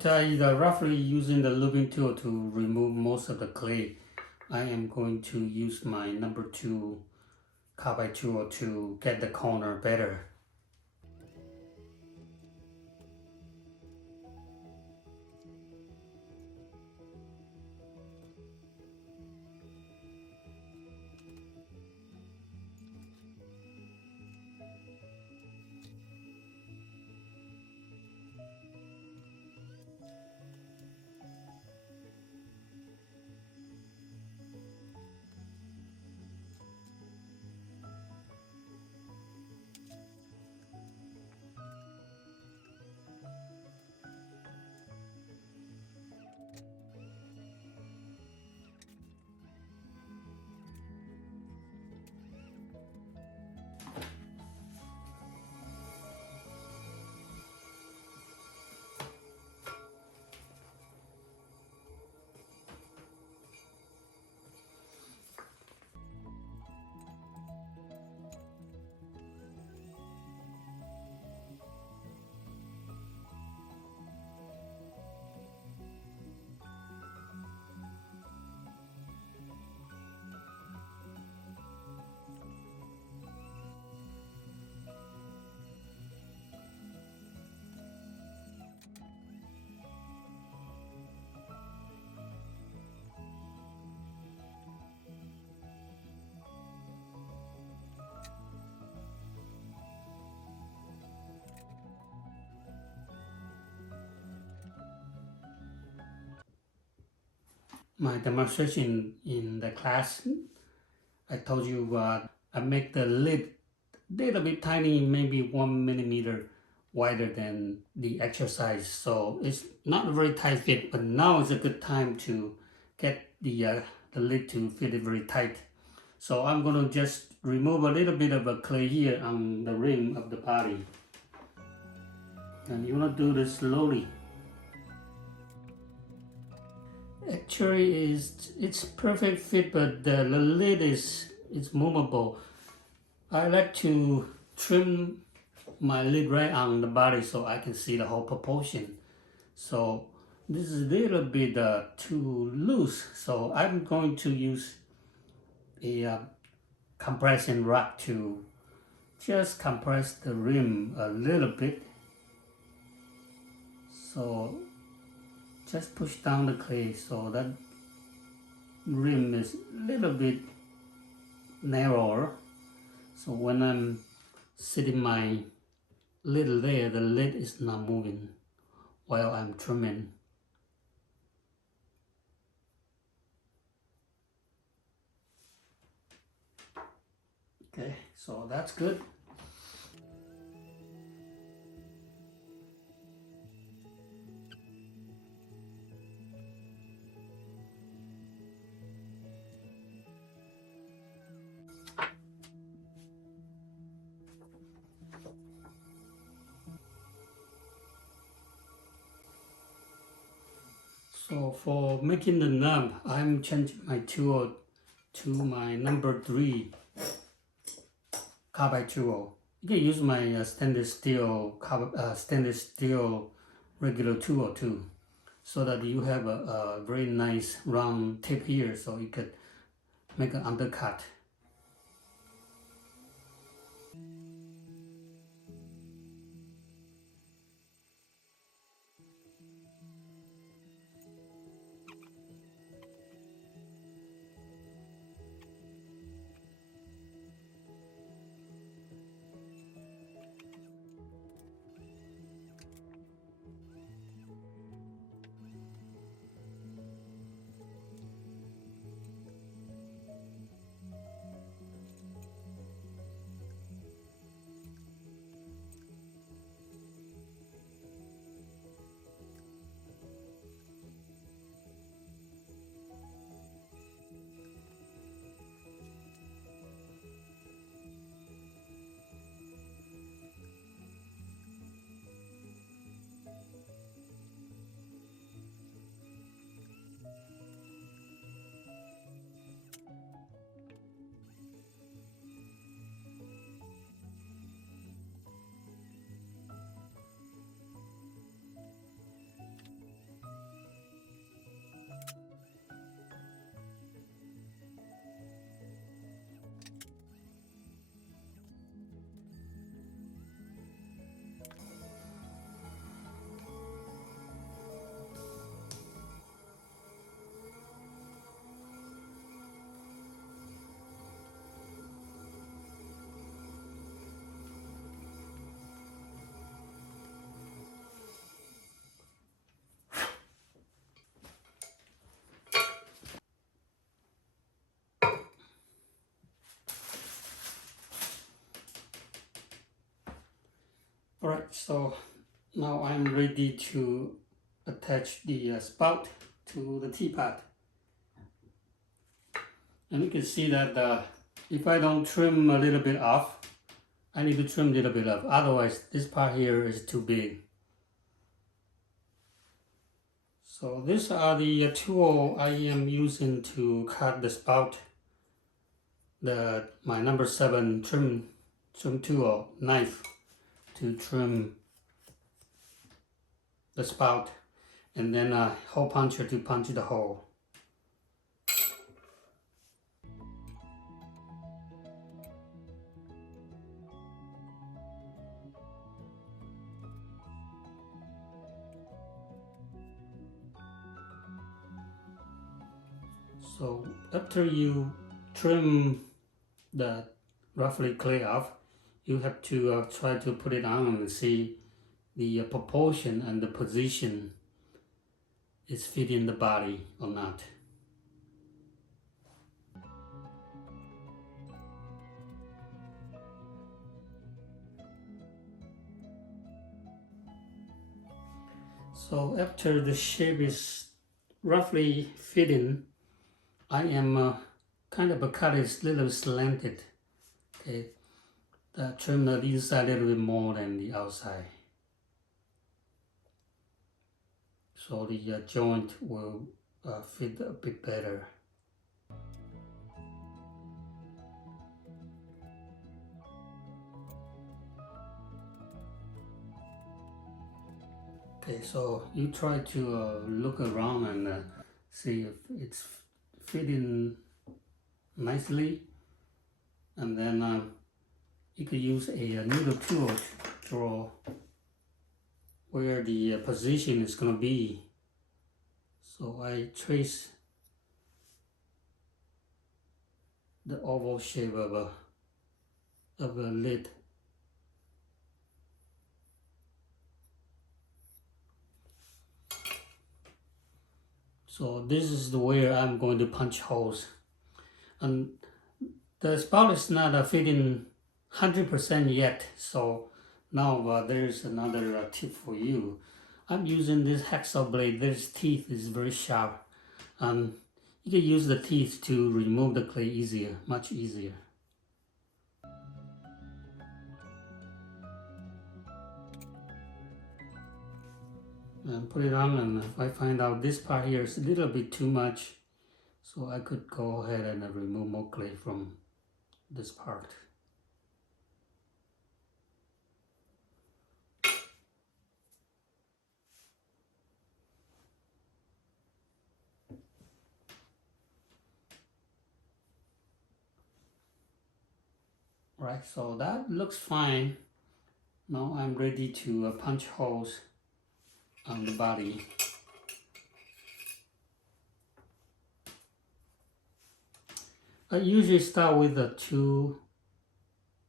After roughly using the looping tool to remove most of the clay, I am going to use my number 2 carbide tool to get the corner better. My demonstration in the class, I told you I make the lid a little bit tiny, maybe 1 millimeter wider than the actual size. So it's not a very tight fit, but now is a good time to get the lid to fit it very tight. So I'm going to just remove a little bit of a clay here on the rim of the body. And you want to do this slowly. Actually, it's perfect fit, but the lid is movable. I like to trim my lid right on the body so I can see the whole proportion. So this is a little bit too loose, so I'm going to use a compression rod to just compress the rim a little bit. So just push down the clay so that rim is a little bit narrower. So when I'm sitting my lid there, the lid is not moving while I'm trimming. Okay, so that's good. So for making the knob, I'm changing my tool to my number 3 carbide tool. You can use my stainless steel regular tool too, so that you have a very nice round tip here, so you could make an undercut. Alright, so now I'm ready to attach the spout to the teapot. And you can see that if I don't trim a little bit off, I need to trim a little bit off, otherwise this part here is too big. So these are the tool I am using to cut the spout. My number 7 trim tool knife to trim the spout, and then a hole puncher to punch the hole. So after you trim the roughly clay off, you have to try to put it on and see the proportion and the position is fitting the body or not. So after the shape is roughly fitting, I am kind of cut it a little slanted. Okay, trim the inside a little bit more than the outside, so the joint will fit a bit better. Okay, so you try to look around and see if it's fitting nicely, and then you could use a needle tool to draw where the position is going to be. So I trace the oval shape of a lid. So this is where I'm going to punch holes, and the spout is not fitting 100% yet. So now there's another tip for you. I'm using this hacksaw blade. This teeth is very sharp. You can use the teeth to remove the clay easier, much easier. And put it on, and if I find out this part here is a little bit too much, so I could go ahead and remove more clay from this part. Right, so that looks fine. Now I'm ready to punch holes on the body. I usually start with the 2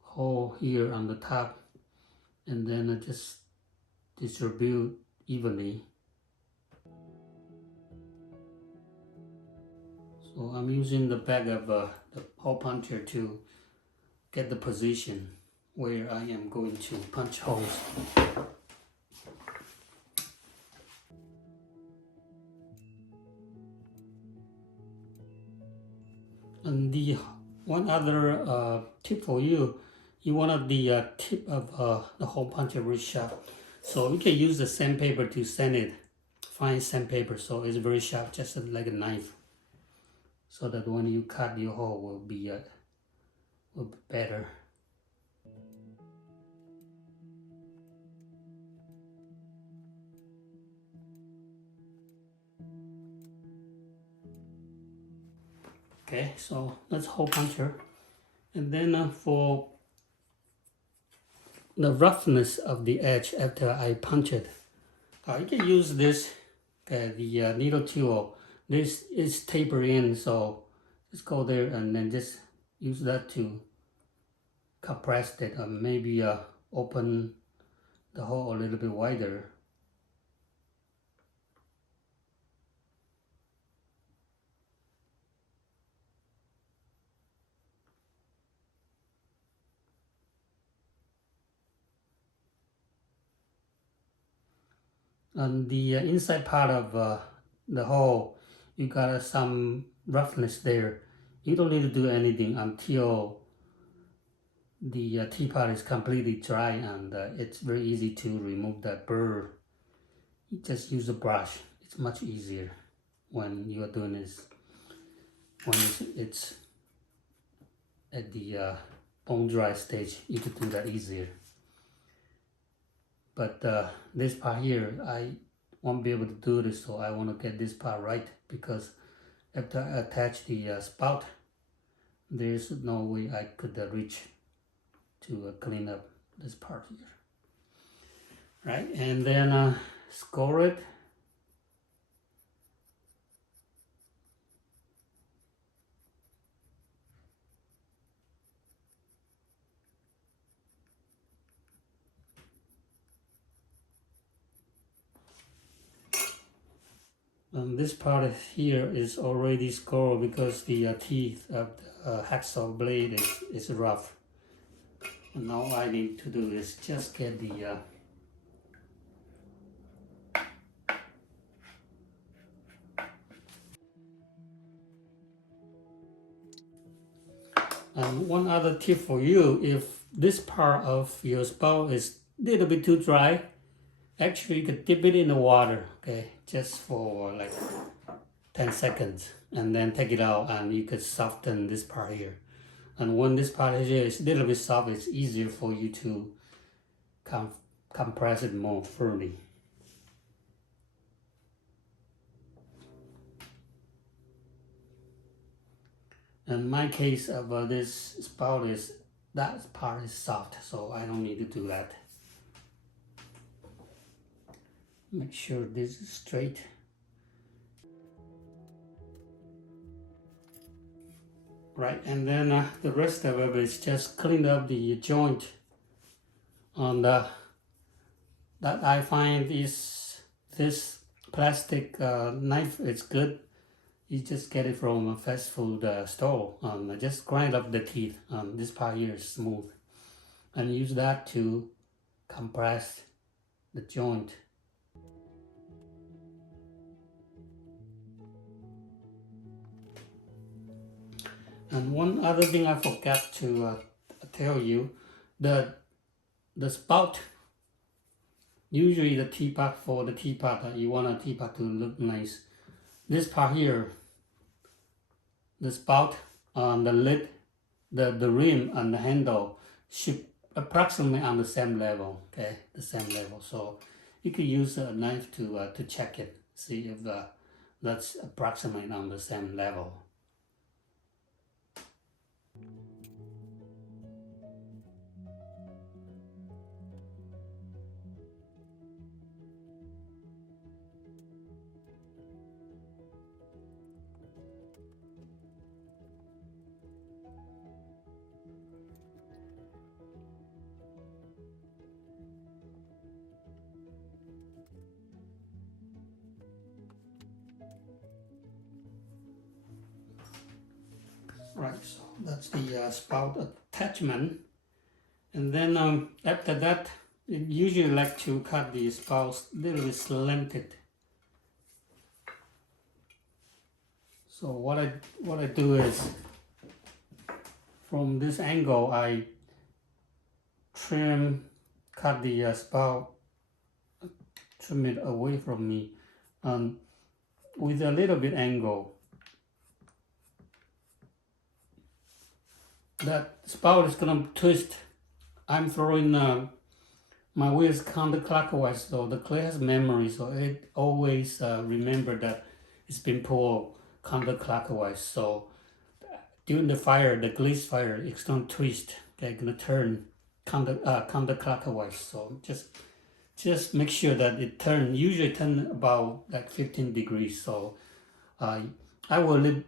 hole here on the top, and then I just distribute evenly. So I'm using the back of the hole puncher to get the position where I am going to punch holes. And the one other tip for you, you want the tip of the hole puncher very sharp. So you can use the sandpaper to sand it, fine sandpaper, so it's very sharp, just like a knife, so that when you cut your hole will be better. Okay, so that's hole puncher. And then for the roughness of the edge after I punch it, you can use this, the needle tool. This is taper in, so just go there and then just use that to compress it, or maybe open the hole a little bit wider. On the inside part of the hole, you got some roughness there. You don't need to do anything until the teapot is completely dry, and it's very easy to remove that burr. You just use a brush. It's much easier when you are doing this. When it's at the bone dry stage, you can do that easier. But this part here, I won't be able to do this, so I want to get this part right, because after I attach the spout, there's no way I could reach to clean up this part here. Right, and then score it. And this part here is already scored because the teeth of the hacksaw blade is rough. And all I need to do is just get the and one other tip for you, if this part of your spout is a little bit too dry, actually you could dip it in the water, okay, just for like 10 seconds, and then take it out, and you could soften this part here. And when this part here is a little bit soft, it's easier for you to compress it more firmly. In my case of this spout, is that part is soft, so I don't need to do that. Make sure this is straight. Right, and then the rest of it is just clean up the joint on the that I find is this plastic knife is good. You just get it from a fast food store. Just grind up the teeth. This part here is smooth, and use that to compress the joint. And one other thing I forgot to tell you, the spout, usually the teapot, for the teapot, you want a teapot to look nice. This part here, the spout, the lid, the rim and the handle should approximately on the same level, okay, the same level. So you could use a knife to check it, see if that's approximately on the same level. Right, so that's the spout attachment. And then after that, I usually like to cut the spout a little bit slanted. So what I do is, from this angle, I cut the spout, trim it away from me, with a little bit angle. That spout is gonna twist. I'm throwing my wheels counterclockwise, so the clay has memory, so it always remember that it's been pulled counterclockwise. So during the fire, the glaze fire, it's gonna twist. They're gonna turn counterclockwise. So just make sure that it usually turn about like 15 degrees. So I will leave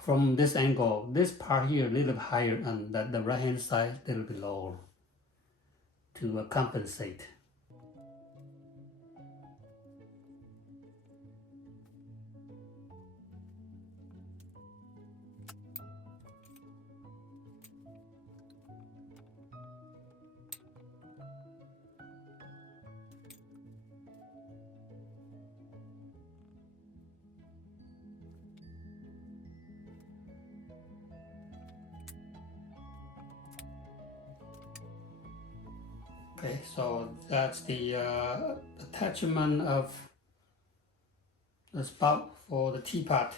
from this angle, this part here a little bit higher, and the right hand side a little bit lower to compensate. Okay, so that's the attachment of the spout for the teapot,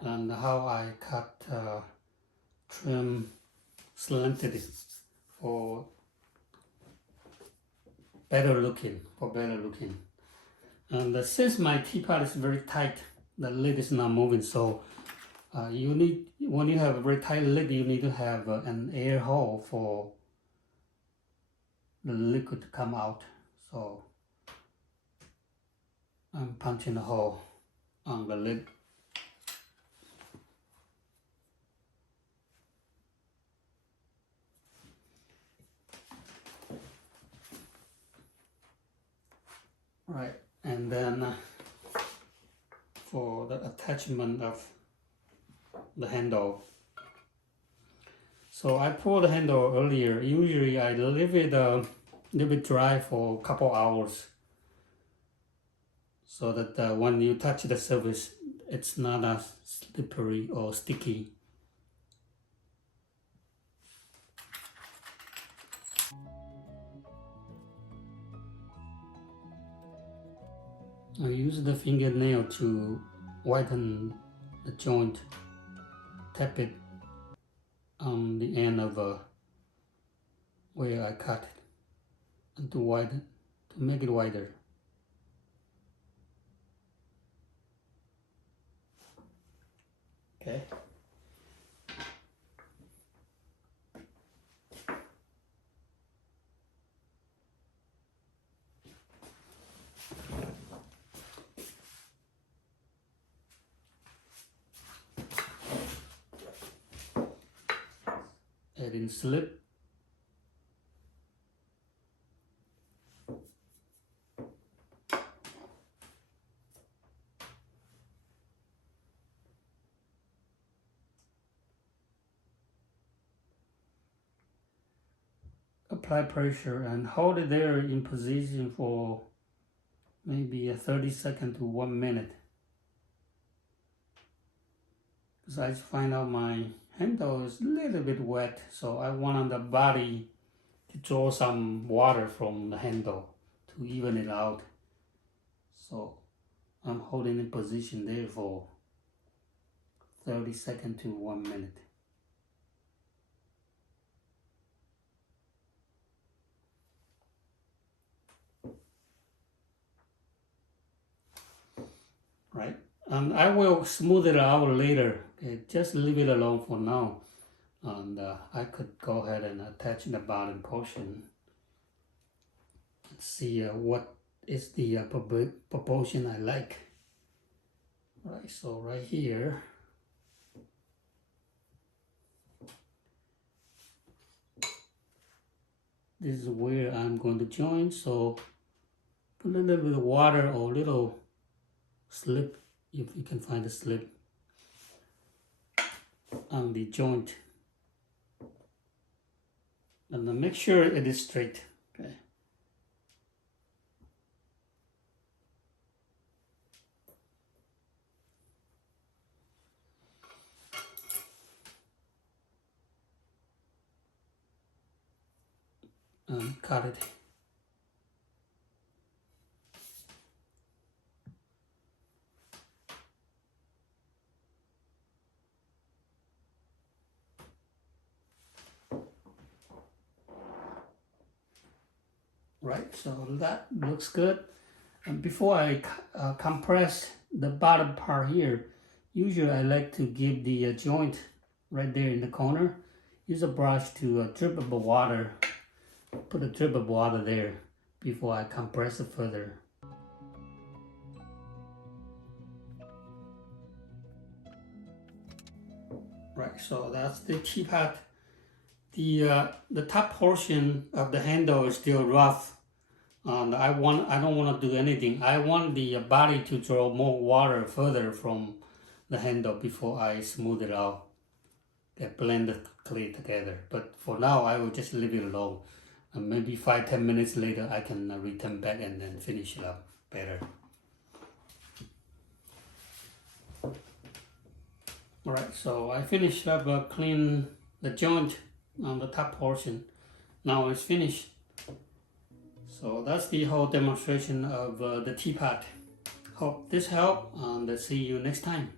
and how I cut trim slanted it for better looking. And since my teapot is very tight, the lid is not moving, so you need, when you have a very tight lid, you need to have an air hole for the liquid to come out. So I'm punching a hole on the lid. Right, and then for the attachment of the handle. So I pulled the handle earlier. Usually I leave it a little bit dry for a couple hours, so that when you touch the surface, it's not as slippery or sticky. I use the fingernail to whiten the joint, tap it on the end of where I cut it, and to make it wider. Okay. Adding slip. Apply pressure and hold it there in position for maybe a 30 seconds to 1 minute. Because I find out my handle is a little bit wet, so I want on the body to draw some water from the handle to even it out. So I'm holding in position there for 30 seconds to 1 minute. Right, and I will smooth it out later. Okay, just leave it alone for now, and I could go ahead and attach the bottom portion. Let's see what is the proportion I like. Right, so right here, this is where I'm going to join. So put a little bit of water or a little slip, if you can find a slip, on the joint, and then make sure it is straight. Okay. And cut it. Right, so that looks good. And before I compress the bottom part here, usually I like to give the joint right there in the corner. Use a brush to drip of water, put a drip of water there before I compress it further. Right, so that's the teapot. The top portion of the handle is still rough, and I don't want to do anything. I want the body to draw more water further from the handle before I smooth it out. Get blended clear together. But for now, I will just leave it alone. And maybe 5-10 minutes later, I can return back and then finish it up better. All right, so I finished up clean the joint on the top portion. Now it's finished. So that's the whole demonstration of the teapot. Hope this helped, and see you next time.